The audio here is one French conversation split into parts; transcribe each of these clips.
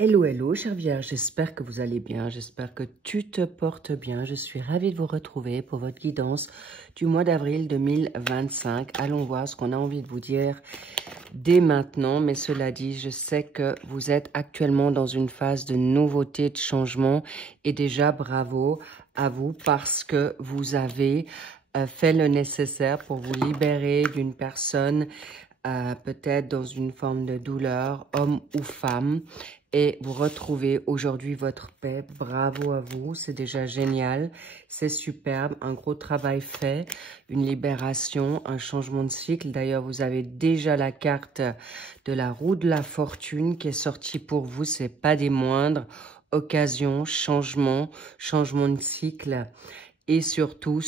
Hello, hello, chère Vierge, j'espère que vous allez bien, j'espère que tu te portes bien. Je suis ravie de vous retrouver pour votre guidance du mois d'avril 2025. Allons voir ce qu'on a envie de vous dire dès maintenant, mais cela dit, je sais que vous êtes actuellement dans une phase de nouveauté, de changement, et déjà bravo à vous parce que vous avez fait le nécessaire pour vous libérer d'une personne peut-être dans une forme de douleur, homme ou femme, et vous retrouvez aujourd'hui votre paix. Bravo à vous, c'est déjà génial, c'est superbe, un gros travail fait, une libération, un changement de cycle. D'ailleurs, vous avez déjà la carte de la roue de la fortune qui est sortie pour vous, c'est pas des moindres. Occasion, changement, changement de cycle. Et surtout,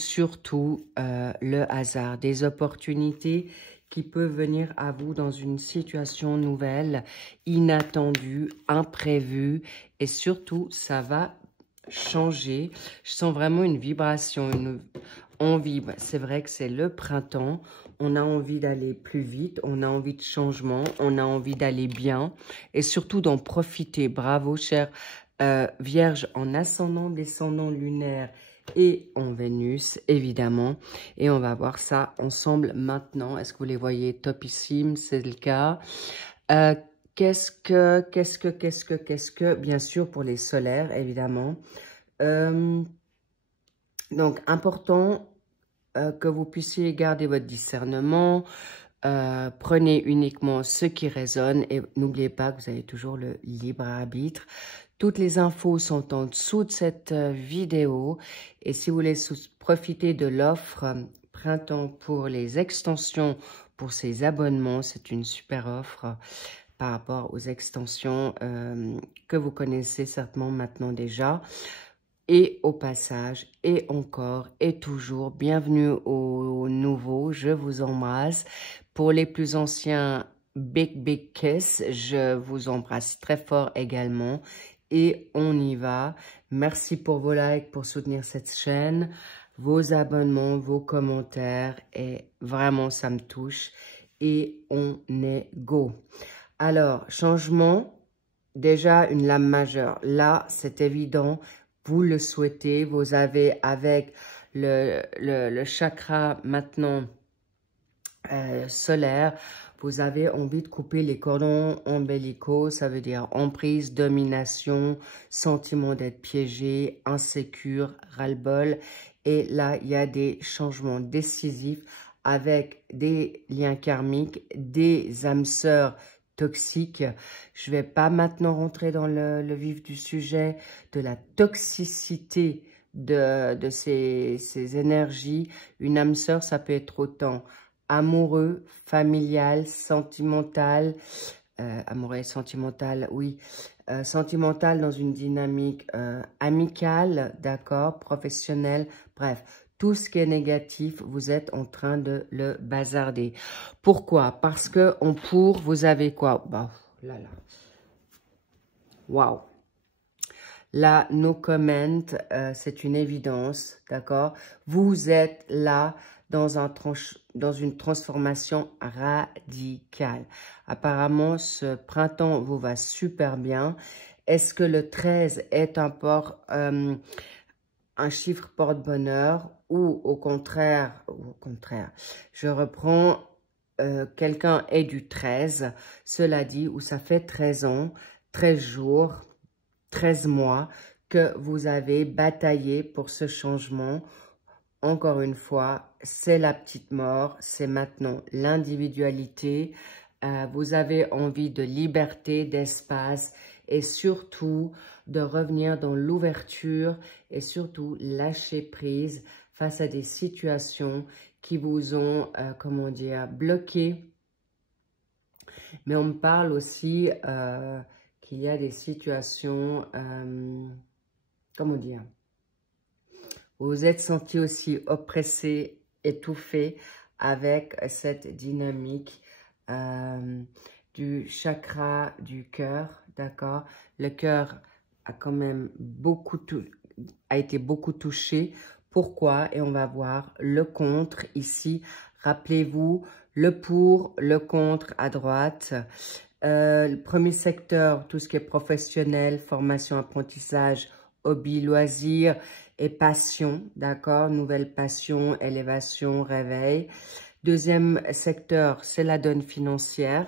le hasard, des opportunités qui peuvent venir à vous dans une situation nouvelle, inattendue, imprévue. Et surtout, ça va changer. Je sens vraiment une vibration, une envie. C'est vrai que c'est le printemps. On a envie d'aller plus vite, on a envie de changement, on a envie d'aller bien. Et surtout d'en profiter. Bravo, chère Vierge en ascendant, descendant lunaire et en Vénus, évidemment. Et on va voir ça ensemble maintenant. Est-ce que vous les voyez topissime? C'est le cas. Qu'est-ce que... Bien sûr, pour les solaires, évidemment. Donc, important que vous puissiez garder votre discernement. Prenez uniquement ce qui résonne et n'oubliez pas que vous avez toujours le libre arbitre. Toutes les infos sont en dessous de cette vidéo. Et si vous voulez profiter de l'offre printemps pour les extensions, pour ces abonnements, c'est une super offre par rapport aux extensions que vous connaissez certainement maintenant déjà. Et au passage, et encore, et toujours, bienvenue aux nouveaux, je vous embrasse. Pour les plus anciens, big kiss, je vous embrasse très fort également. Et on y va. Merci pour vos likes, pour soutenir cette chaîne, vos abonnements, vos commentaires. Et vraiment, ça me touche. Et on est go. Alors, changement, déjà une lame majeure. Là, c'est évident, vous le souhaitez. Vous avez avec le chakra maintenant solaire, vous avez envie de couper les cordons ombilicaux, ça veut dire emprise, domination, sentiment d'être piégé, insécure, ras-le-bol. Et là, il y a des changements décisifs avec des liens karmiques, des âmes sœurs toxiques. Je ne vais pas maintenant rentrer dans le vif du sujet de la toxicité de ces énergies. Une âme sœur, ça peut être autant amoureux, familial, sentimental, amoureux et sentimental, oui, sentimental dans une dynamique amicale, d'accord, professionnelle, bref, tout ce qui est négatif, vous êtes en train de le bazarder. Pourquoi? Parce que vous avez quoi? Bah, là. Waouh! Là, no comment, c'est une évidence, d'accord? Vous êtes là dans une transformation radicale. Apparemment, ce printemps vous va super bien. Est-ce que le 13 est un chiffre porte-bonheur ou au contraire, je reprends, quelqu'un est du 13, cela dit, où ça fait 13 ans, 13 jours, 13 mois que vous avez bataillé pour ce changement. Encore une fois, c'est la petite mort, c'est maintenant l'individualité. Vous avez envie de liberté, d'espace et surtout de revenir dans l'ouverture et surtout lâcher prise face à des situations qui vous ont, comment dire, bloqué. Mais on me parle aussi qu'il y a des situations, comment dire, vous vous êtes senti aussi oppressé, étouffé avec cette dynamique du chakra du cœur, d'accord? Le cœur a quand même été beaucoup touché. Pourquoi? Et on va voir le contre ici. Rappelez-vous, le pour, le contre à droite. Le premier secteur, tout ce qui est professionnel, formation, apprentissage, hobby, loisirs et passion, d'accord? Nouvelle passion, élévation, réveil. Deuxième secteur, c'est la donne financière.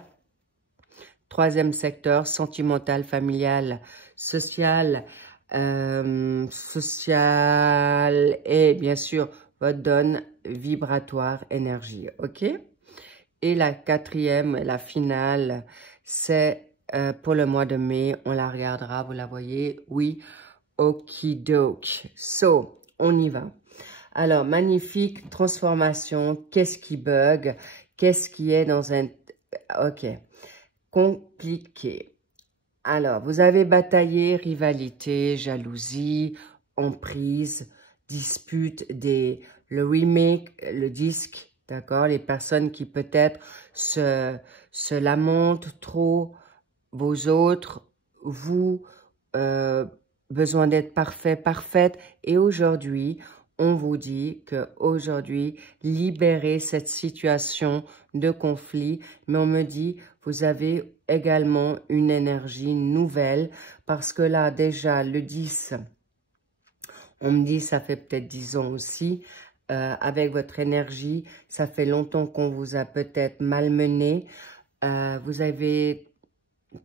Troisième secteur, sentimental, familial, social, social et bien sûr, votre donne vibratoire, énergie, ok? Et la quatrième, la finale, c'est pour le mois de mai. On la regardera, vous la voyez? Oui, okidoke. So, on y va. Alors, magnifique transformation. Qu'est-ce qui bug? Qu'est-ce qui est dans un... Ok. Compliqué. Alors, vous avez bataillé, rivalité, jalousie, emprise, dispute, le remake, le disque, d'accord? Les personnes qui peut-être se lamentent trop, vos autres, vous, besoin d'être parfait, parfaite. Et aujourd'hui, on vous dit que aujourd'hui, libérez cette situation de conflit. Mais on me dit, vous avez également une énergie nouvelle parce que là, déjà, le 10, on me dit, ça fait peut-être 10 ans aussi, avec votre énergie, ça fait longtemps qu'on vous a peut-être malmené. Vous avez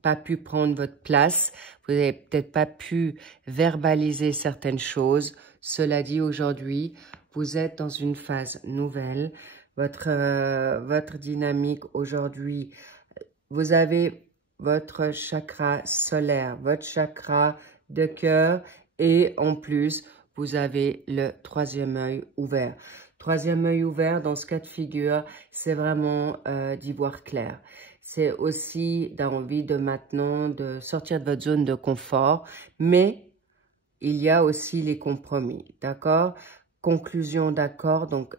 pas pu prendre votre place, vous n'avez peut-être pas pu verbaliser certaines choses. Cela dit, aujourd'hui, vous êtes dans une phase nouvelle. Votre dynamique aujourd'hui, vous avez votre chakra solaire, votre chakra de cœur et en plus, vous avez le troisième œil ouvert. Troisième œil ouvert, dans ce cas de figure, c'est vraiment d'y voir clair. C'est aussi d'envie de maintenant de sortir de votre zone de confort, mais il y a aussi les compromis, d'accord? Conclusion d'accord, donc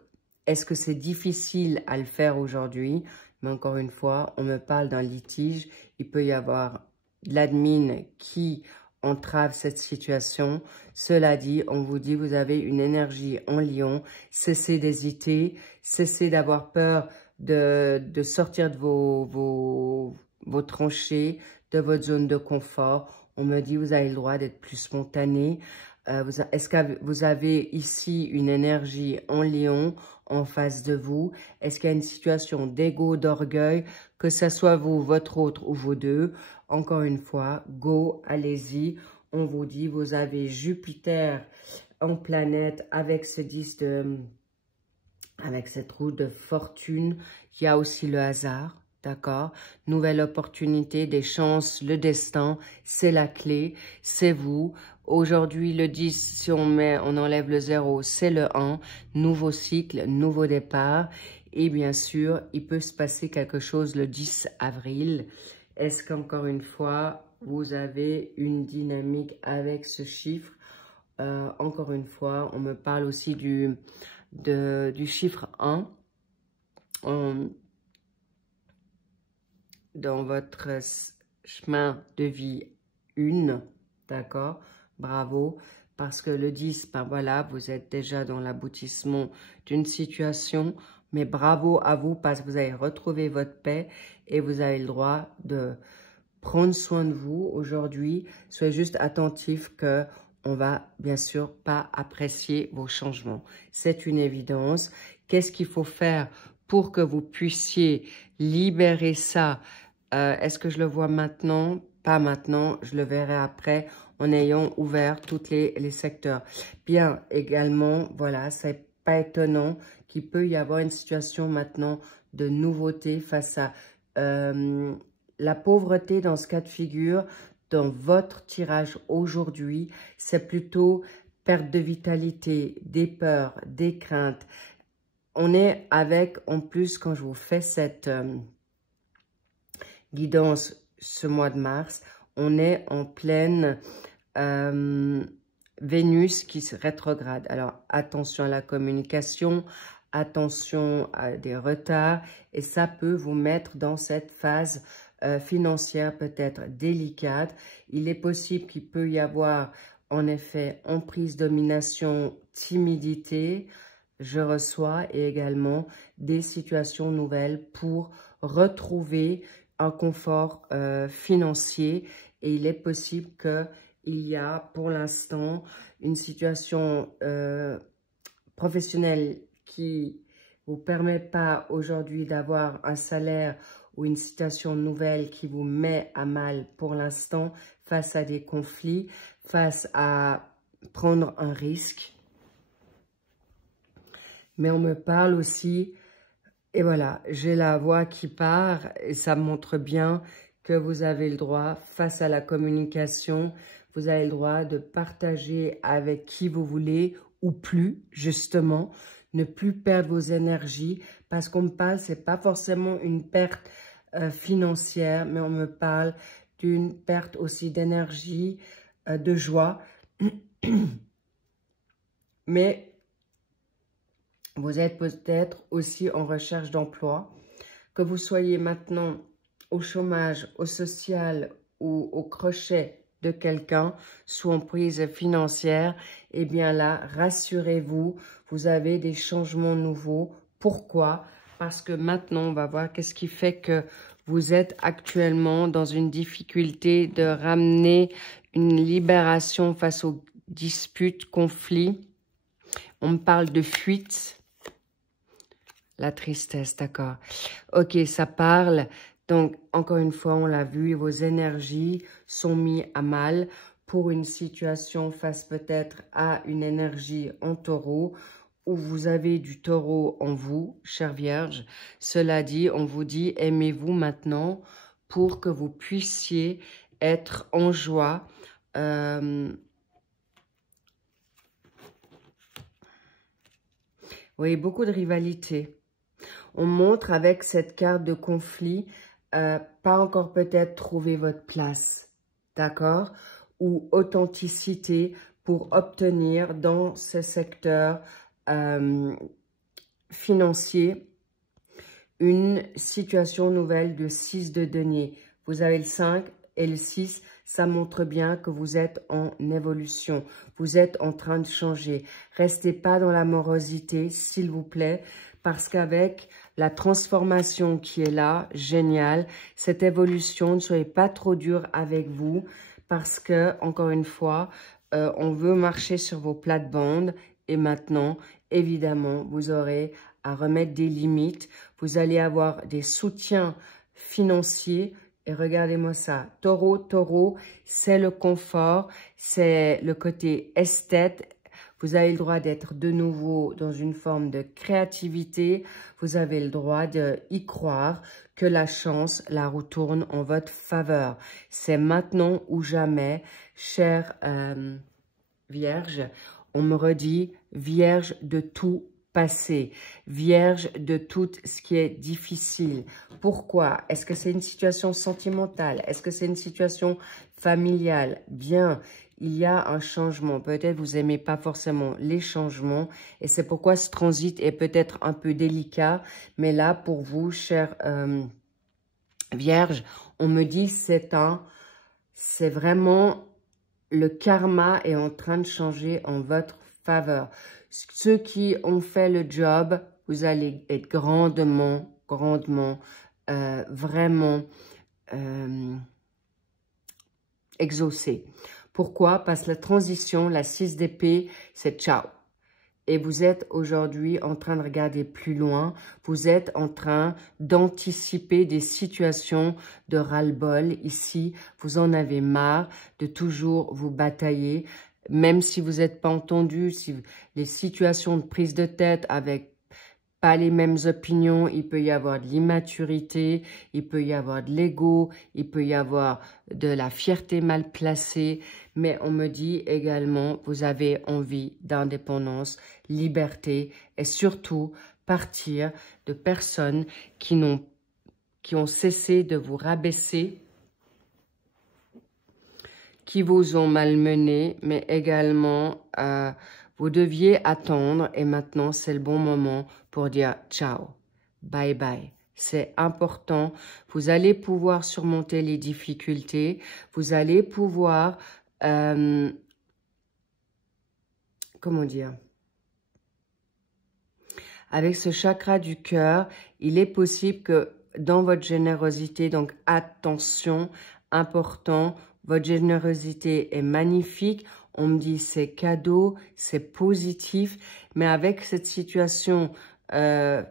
est-ce que c'est difficile à le faire aujourd'hui? Mais encore une fois, on me parle d'un litige, il peut y avoir l'admin qui entrave cette situation. Cela dit, on vous dit, vous avez une énergie en lion, cessez d'hésiter, cessez d'avoir peur de sortir de vos tranchées, de votre zone de confort. On me dit, vous avez le droit d'être plus spontané. Est-ce que vous avez ici une énergie en lion en face de vous? Est-ce qu'il y a une situation d'ego, d'orgueil, que ce soit vous, votre autre ou vos deux? Encore une fois, go, allez-y. On vous dit, vous avez Jupiter en planète avec ce 10 de... avec cette roue de fortune. Il y a aussi le hasard, d'accord? Nouvelle opportunité, des chances, le destin, c'est la clé, c'est vous. Aujourd'hui, le 10, si on enlève le 0, c'est le 1. Nouveau cycle, nouveau départ. Et bien sûr, il peut se passer quelque chose le 10 avril. Est-ce qu'encore une fois, vous avez une dynamique avec ce chiffre? Encore une fois, on me parle aussi du chiffre 1 dans votre chemin de vie 1, d'accord? Bravo, parce que le 10, ben voilà, vous êtes déjà dans l'aboutissement d'une situation, mais bravo à vous parce que vous avez retrouvé votre paix et vous avez le droit de prendre soin de vous aujourd'hui. Soyez juste attentif que on va bien sûr pas apprécier vos changements. C'est une évidence. Qu'est-ce qu'il faut faire pour que vous puissiez libérer ça? Est-ce que je le vois maintenant? Pas maintenant, je le verrai après en ayant ouvert tous les secteurs. Bien, également, voilà, c'est pas étonnant qu'il peut y avoir une situation maintenant de nouveauté face à la pauvreté dans ce cas de figure. Dans votre tirage aujourd'hui, c'est plutôt perte de vitalité, des peurs, des craintes. On est avec, en plus, quand je vous fais cette guidance ce mois de mars, on est en pleine Vénus qui se rétrograde. Alors, attention à la communication, attention à des retards, et ça peut vous mettre dans cette phase financière peut-être délicate. Il est possible qu'il peut y avoir en effet emprise, domination, timidité. Je reçois et également des situations nouvelles pour retrouver un confort financier et il est possible qu'il y a pour l'instant une situation professionnelle qui vous permet pas aujourd'hui d'avoir un salaire ou une situation nouvelle qui vous met à mal pour l'instant face à des conflits, face à prendre un risque. Mais on me parle aussi, et voilà, j'ai la voix qui part et ça montre bien que vous avez le droit, face à la communication, vous avez le droit de partager avec qui vous voulez ou plus, justement, ne plus perdre vos énergies, parce qu'on me parle, c'est pas forcément une perte financière, mais on me parle d'une perte aussi d'énergie, de joie. Mais vous êtes peut-être aussi en recherche d'emploi, que vous soyez maintenant au chômage, au social ou au crochet de quelqu'un, sous emprise financière, eh bien là, rassurez-vous, vous avez des changements nouveaux. Pourquoi? Parce que maintenant, on va voir qu'est-ce qui fait que vous êtes actuellement dans une difficulté de ramener une libération face aux disputes, conflits. On me parle de fuite. La tristesse, d'accord. Ok, ça parle. Donc, encore une fois, on l'a vu, vos énergies sont mises à mal pour une situation face peut-être à une énergie en taureau où vous avez du taureau en vous, chère Vierge. Cela dit, on vous dit, aimez-vous maintenant pour que vous puissiez être en joie. Oui, beaucoup de rivalité. On montre avec cette carte de conflit, pas encore peut-être trouver votre place, d'accord? Ou authenticité pour obtenir dans ce secteur financier une situation nouvelle de 6 de denier. Vous avez le 5 et le 6, ça montre bien que vous êtes en évolution. Vous êtes en train de changer. Restez pas dans la morosité, s'il vous plaît, parce qu'avec la transformation qui est là, génial, cette évolution, ne soyez pas trop dur avec vous, parce que, encore une fois, on veut marcher sur vos plates-bandes et maintenant, évidemment, vous aurez à remettre des limites. Vous allez avoir des soutiens financiers. Et regardez-moi ça. Taureau, taureau, c'est le confort, c'est le côté esthète. Vous avez le droit d'être de nouveau dans une forme de créativité. Vous avez le droit d'y croire que la chance la roue tourne en votre faveur. C'est maintenant ou jamais, chère Vierge. On me redit Vierge de tout passé, vierge de tout ce qui est difficile. Pourquoi? Est-ce que c'est une situation sentimentale? Est-ce que c'est une situation familiale? Bien, il y a un changement. Peut-être vous n'aimez pas forcément les changements et c'est pourquoi ce transit est peut-être un peu délicat. Mais là, pour vous, chère Vierge, on me dit c'est vraiment le karma est en train de changer en votre faveur. Ceux qui ont fait le job, vous allez être grandement, vraiment exaucés. Pourquoi? Parce que la transition, la 6 d'épée, c'est ciao. Et vous êtes aujourd'hui en train de regarder plus loin. Vous êtes en train d'anticiper des situations de ras-le-bol. Ici, vous en avez marre de toujours vous batailler. Même si vous n'êtes pas entendu, si les situations de prise de tête avec pas les mêmes opinions, il peut y avoir de l'immaturité, il peut y avoir de l'ego, il peut y avoir de la fierté mal placée, mais on me dit également, vous avez envie d'indépendance, liberté et surtout partir de personnes qui ont cessé de vous rabaisser, qui vous ont malmené, mais également vous deviez attendre et maintenant c'est le bon moment pour dire ciao, bye bye. C'est important, vous allez pouvoir surmonter les difficultés, vous allez pouvoir, comment dire, avec ce chakra du cœur, il est possible que dans votre générosité. Donc, attention, important, votre générosité est magnifique. On me dit c'est cadeau, c'est positif. Mais avec cette situation de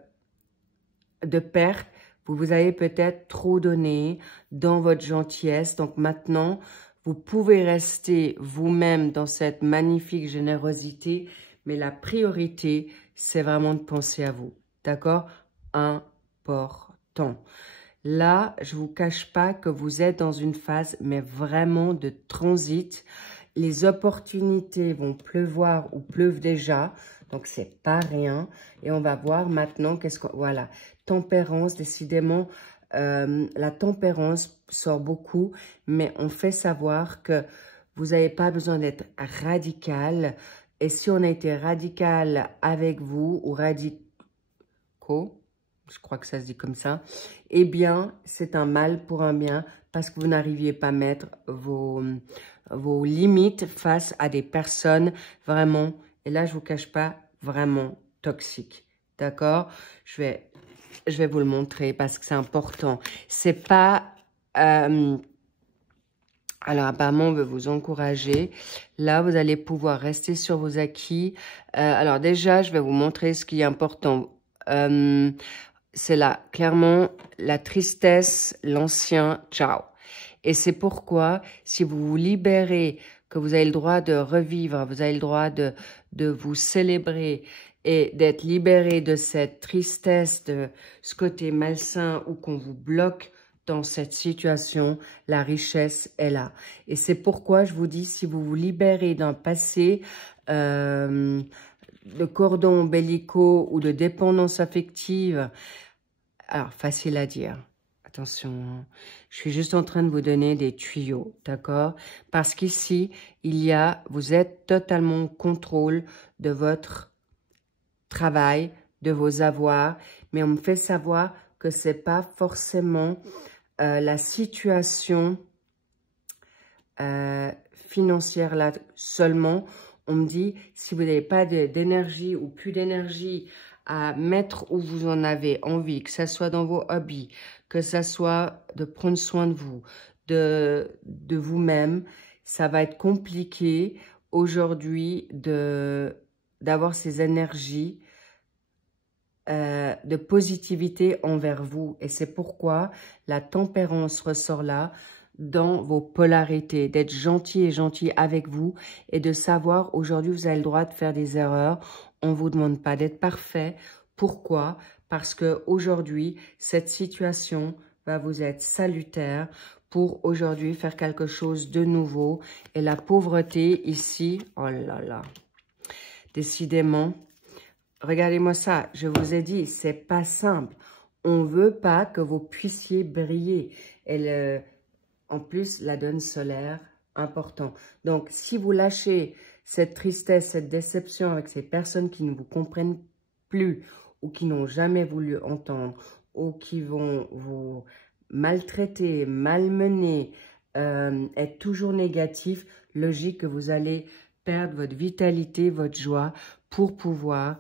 perte, vous avez peut-être trop donné dans votre gentillesse. Donc maintenant, vous pouvez rester vous-même dans cette magnifique générosité. Mais la priorité, c'est vraiment de penser à vous. D'accord? Important. Là, je ne vous cache pas que vous êtes dans une phase, mais vraiment de transit. Les opportunités vont pleuvoir ou pleuvent déjà, donc c'est pas rien. Et on va voir maintenant qu'est-ce qu'on... Voilà, tempérance, décidément, la tempérance sort beaucoup, mais on fait savoir que vous n'avez pas besoin d'être radical. Et si on a été radical avec vous, ou radicaux, je crois que ça se dit comme ça, eh bien, c'est un mal pour un bien parce que vous n'arriviez pas à mettre vos limites face à des personnes vraiment, et là, je vous cache pas, vraiment toxiques. D'accord? Je vais vous le montrer parce que c'est important. C'est pas... alors, apparemment, on veut vous encourager. Là, vous allez pouvoir rester sur vos acquis. Alors, déjà, je vais vous montrer ce qui est important. C'est là, clairement, la tristesse, l'ancien, ciao. Et c'est pourquoi, si vous vous libérez, que vous avez le droit de revivre, vous avez le droit de vous célébrer et d'être libéré de cette tristesse, de ce côté malsain ou qu'on vous bloque dans cette situation, la richesse est là. Et c'est pourquoi je vous dis, si vous vous libérez d'un passé de cordon ombilical ou de dépendance affective, alors facile à dire, attention, hein, je suis juste en train de vous donner des tuyaux, d'accord? Parce qu'ici, vous êtes totalement en contrôle de votre travail, de vos avoirs, mais on me fait savoir que c'est pas forcément la situation financière là seulement. On me dit, si vous n'avez pas d'énergie ou plus d'énergie à mettre où vous en avez envie, que ce soit dans vos hobbies, que ce soit de prendre soin de vous, de vous-même, ça va être compliqué aujourd'hui d'avoir ces énergies de positivité envers vous. Et c'est pourquoi la tempérance ressort là, dans vos polarités, d'être gentil et gentil avec vous et de savoir aujourd'hui vous avez le droit de faire des erreurs. On ne vous demande pas d'être parfait. Pourquoi? Parce que aujourd'hui cette situation va vous être salutaire pour aujourd'hui faire quelque chose de nouveau. Et la pauvreté ici, oh là là, décidément, regardez-moi ça, je vous ai dit, c'est pas simple. On veut pas que vous puissiez briller. Et en plus, la donne solaire, important. Donc, si vous lâchez cette tristesse, cette déception avec ces personnes qui ne vous comprennent plus ou qui n'ont jamais voulu entendre ou qui vont vous maltraiter, malmener, être toujours négatif, logique que vous allez perdre votre vitalité, votre joie pour pouvoir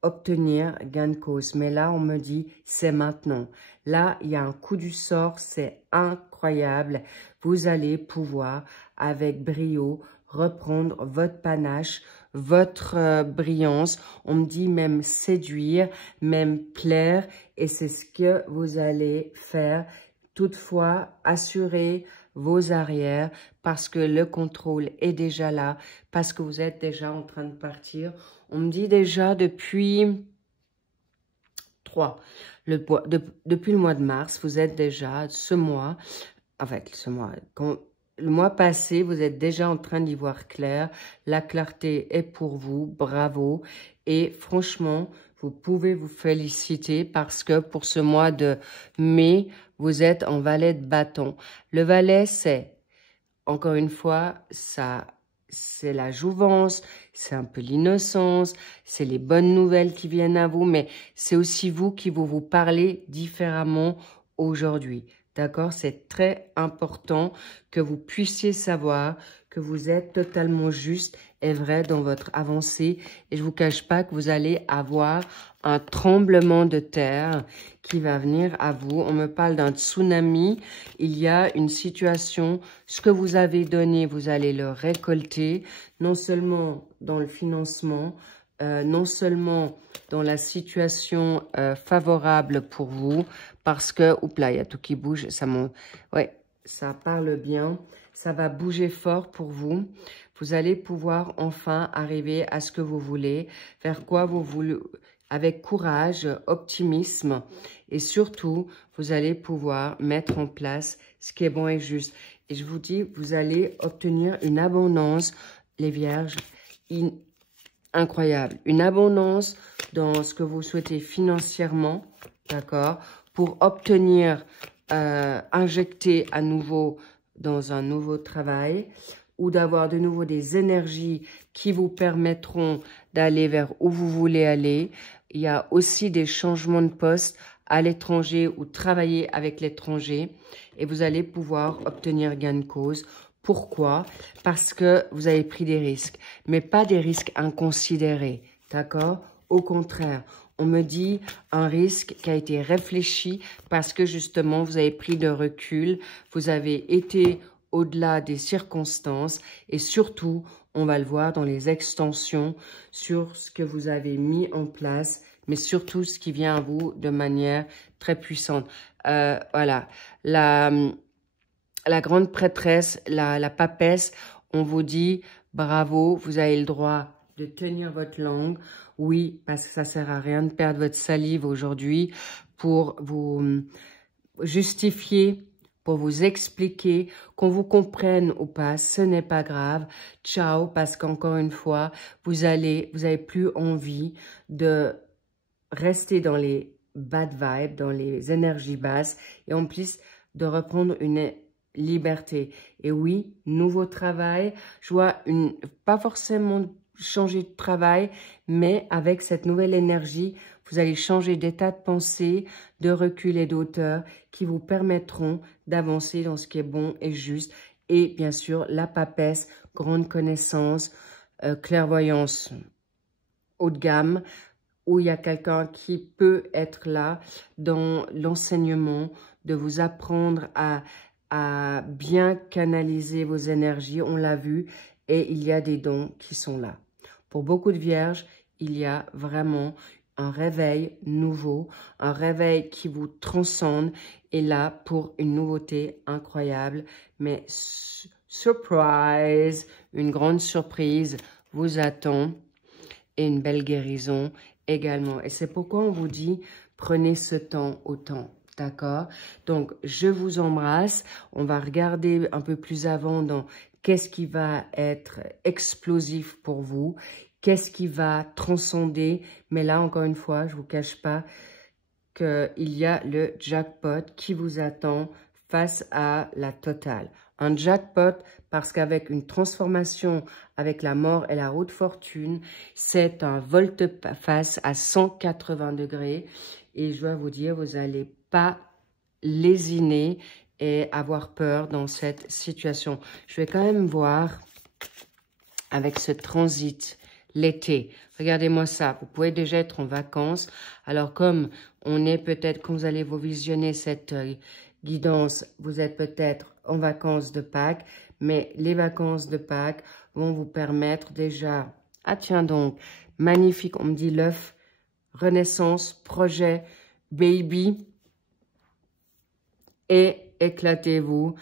obtenir gain de cause. Mais là, on me dit, c'est maintenant. Là, il y a un coup du sort, c'est incroyable. Vous allez pouvoir, avec brio, reprendre votre panache, votre brillance. On me dit même séduire, même plaire. Et c'est ce que vous allez faire. Toutefois, assurez vos arrières parce que le contrôle est déjà là, parce que vous êtes déjà en train de partir. On me dit déjà depuis depuis le mois de mars, vous êtes déjà, le mois passé, vous êtes déjà en train d'y voir clair. La clarté est pour vous, bravo. Et franchement, vous pouvez vous féliciter parce que pour ce mois de mai, vous êtes en valet de bâton. Le valet, c'est, encore une fois, ça... c'est la jouvence, c'est un peu l'innocence, c'est les bonnes nouvelles qui viennent à vous, mais c'est aussi vous qui vous parlez différemment aujourd'hui. D'accord? C'est très important que vous puissiez savoir que vous êtes totalement juste et vrai dans votre avancée. Et je ne vous cache pas que vous allez avoir un tremblement de terre qui va venir à vous. On me parle d'un tsunami. Il y a une situation, ce que vous avez donné, vous allez le récolter, non seulement dans le financement, non seulement dans la situation favorable pour vous, parce que, oups là, il y a tout qui bouge, ouais, ça parle bien, ça va bouger fort pour vous. Vous allez pouvoir enfin arriver à ce que vous voulez, vers quoi vous voulez, avec courage, optimisme, et surtout, vous allez pouvoir mettre en place ce qui est bon et juste. Et je vous dis, vous allez obtenir une abondance, les vierges, incroyable. Une abondance dans ce que vous souhaitez financièrement, d'accord, pour obtenir, injecter à nouveau dans un nouveau travail ou d'avoir de nouveau des énergies qui vous permettront d'aller vers où vous voulez aller. Il y a aussi des changements de poste à l'étranger ou travailler avec l'étranger et vous allez pouvoir obtenir gain de cause. Pourquoi? Parce que vous avez pris des risques, mais pas des risques inconsidérés, d'accord? Au contraire, on me dit un risque qui a été réfléchi parce que justement, vous avez pris de recul, vous avez été au-delà des circonstances et surtout, on va le voir dans les extensions sur ce que vous avez mis en place, mais surtout ce qui vient à vous de manière très puissante. Voilà, la grande prêtresse, la papesse, on vous dit bravo, vous avez le droit de tenir votre langue. Oui, parce que ça sert à rien de perdre votre salive aujourd'hui pour vous justifier, pour vous expliquer, qu'on vous comprenne ou pas, ce n'est pas grave. Ciao, parce qu'encore une fois, vous avez plus envie de rester dans les bad vibes, dans les énergies basses et en plus de reprendre une liberté. Et oui, nouveau travail, je vois pas forcément changer de travail, mais avec cette nouvelle énergie, vous allez changer d'état de pensée, de recul et d'auteur qui vous permettront d'avancer dans ce qui est bon et juste. Et bien sûr, la papesse, grande connaissance, clairvoyance haut de gamme, où il y a quelqu'un qui peut être là dans l'enseignement, de vous apprendre à bien canaliser vos énergies, on l'a vu, et il y a des dons qui sont là. Pour beaucoup de vierges, il y a vraiment un réveil nouveau, un réveil qui vous transcende, et là pour une nouveauté incroyable, mais surprise, une grande surprise vous attend, et une belle guérison également. Et c'est pourquoi on vous dit, prenez ce temps au temps. D'accord? Donc, je vous embrasse. On va regarder un peu plus avant dans qu'est-ce qui va être explosif pour vous, qu'est-ce qui va transcender. Mais là, encore une fois, je ne vous cache pas qu'il y a le jackpot qui vous attend face à la totale. Un jackpot parce qu'avec une transformation avec la mort et la haute fortune, c'est un volte-face à 180 degrés. Et je dois vous dire, vous n'allez pas lésiner et avoir peur dans cette situation. Je vais quand même voir avec ce transit, l'été. Regardez-moi ça, vous pouvez déjà être en vacances. Alors comme on est peut-être, quand vous allez vous visionner cette guidance, vous êtes peut-être en vacances de Pâques, mais les vacances de Pâques vont vous permettre déjà, ah tiens donc, magnifique, on me dit l'œuf, renaissance, projet, baby, et éclatez-vous,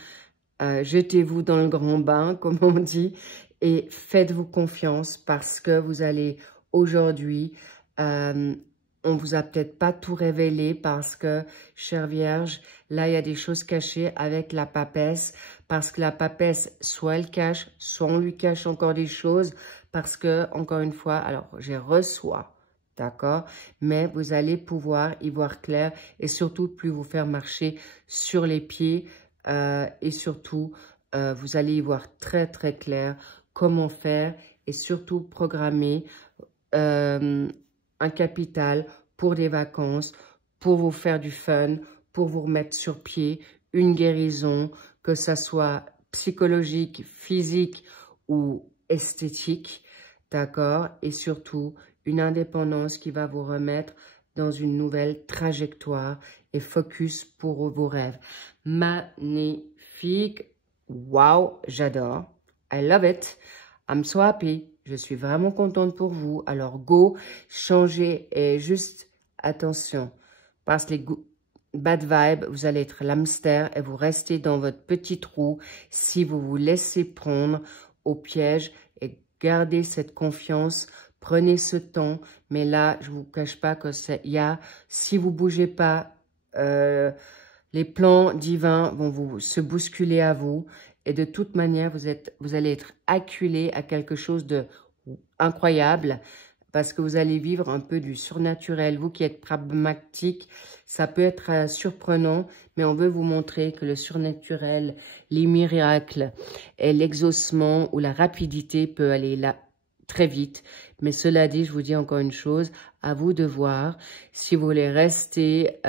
jetez-vous dans le grand bain, comme on dit, et faites-vous confiance parce que vous allez aujourd'hui, on vous a peut-être pas tout révélé parce que, chère Vierge, là, il y a des choses cachées avec la papesse parce que la papesse, soit elle cache, soit on lui cache encore des choses parce que, encore une fois, alors, je reçois, d'accord? Mais vous allez pouvoir y voir clair et surtout plus vous faire marcher sur les pieds et surtout, vous allez y voir très, très clair comment faire et surtout programmer un capital pour des vacances, pour vous faire du fun, pour vous remettre sur pied, une guérison, que ça soit psychologique, physique ou esthétique, d'accord? Et surtout, une indépendance qui va vous remettre dans une nouvelle trajectoire et focus pour vos rêves. Magnifique! Wow, j'adore! I love it! I'm so happy! Je suis vraiment contente pour vous. Alors, go, changez et juste attention. Parce que les bad vibes, vous allez être l'hamster et vous restez dans votre petit trou si vous vous laissez prendre au piège et gardez cette confiance. Prenez ce temps, mais là, je vous cache pas que si vous bougez pas, les plans divins vont se bousculer à vous. Et de toute manière, vous allez être acculé à quelque chose de incroyable parce que vous allez vivre un peu du surnaturel. Vous qui êtes pragmatique, ça peut être surprenant, mais on veut vous montrer que le surnaturel, les miracles et l'exaucement ou la rapidité peut aller là très vite. Mais cela dit, je vous dis encore une chose, à vous de voir si vous voulez rester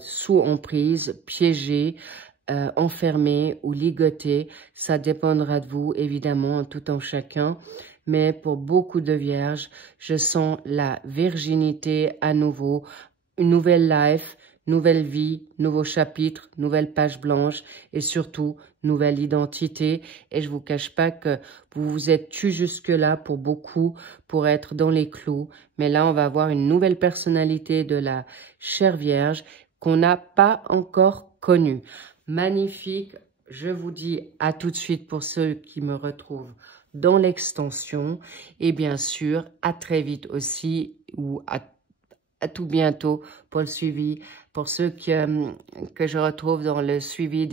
sous emprise, piégé, enfermé ou ligoté. Ça dépendra de vous, évidemment, tout en chacun. Mais pour beaucoup de vierges, je sens la virginité à nouveau, une nouvelle life, nouvelle vie, nouveau chapitre, nouvelle page blanche et surtout, nouvelle identité. Et je vous cache pas que vous vous êtes tué jusque-là pour beaucoup, pour être dans les clous. Mais là, on va avoir une nouvelle personnalité de la chère Vierge qu'on n'a pas encore connue. Magnifique. Je vous dis à tout de suite pour ceux qui me retrouvent dans l'extension. Et bien sûr, à très vite aussi ou à tout bientôt pour le suivi. Pour ceux que je retrouve dans le suivi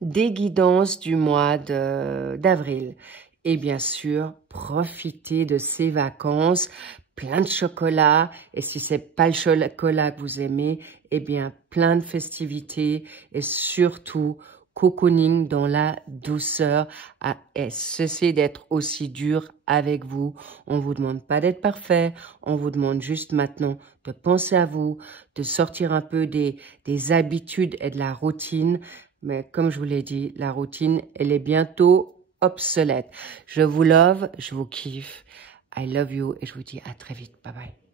des guidances du mois d'avril. Et bien sûr, profitez de ces vacances, plein de chocolat. Et si c'est pas le chocolat que vous aimez, eh bien, plein de festivités et surtout, cocooning dans la douceur. Et cessez d'être aussi dur avec vous. On ne vous demande pas d'être parfait. On vous demande juste maintenant de penser à vous, de sortir un peu des habitudes et de la routine. Mais comme je vous l'ai dit, la routine, elle est bientôt obsolète. Je vous love, je vous kiffe. I love you et je vous dis à très vite. Bye bye.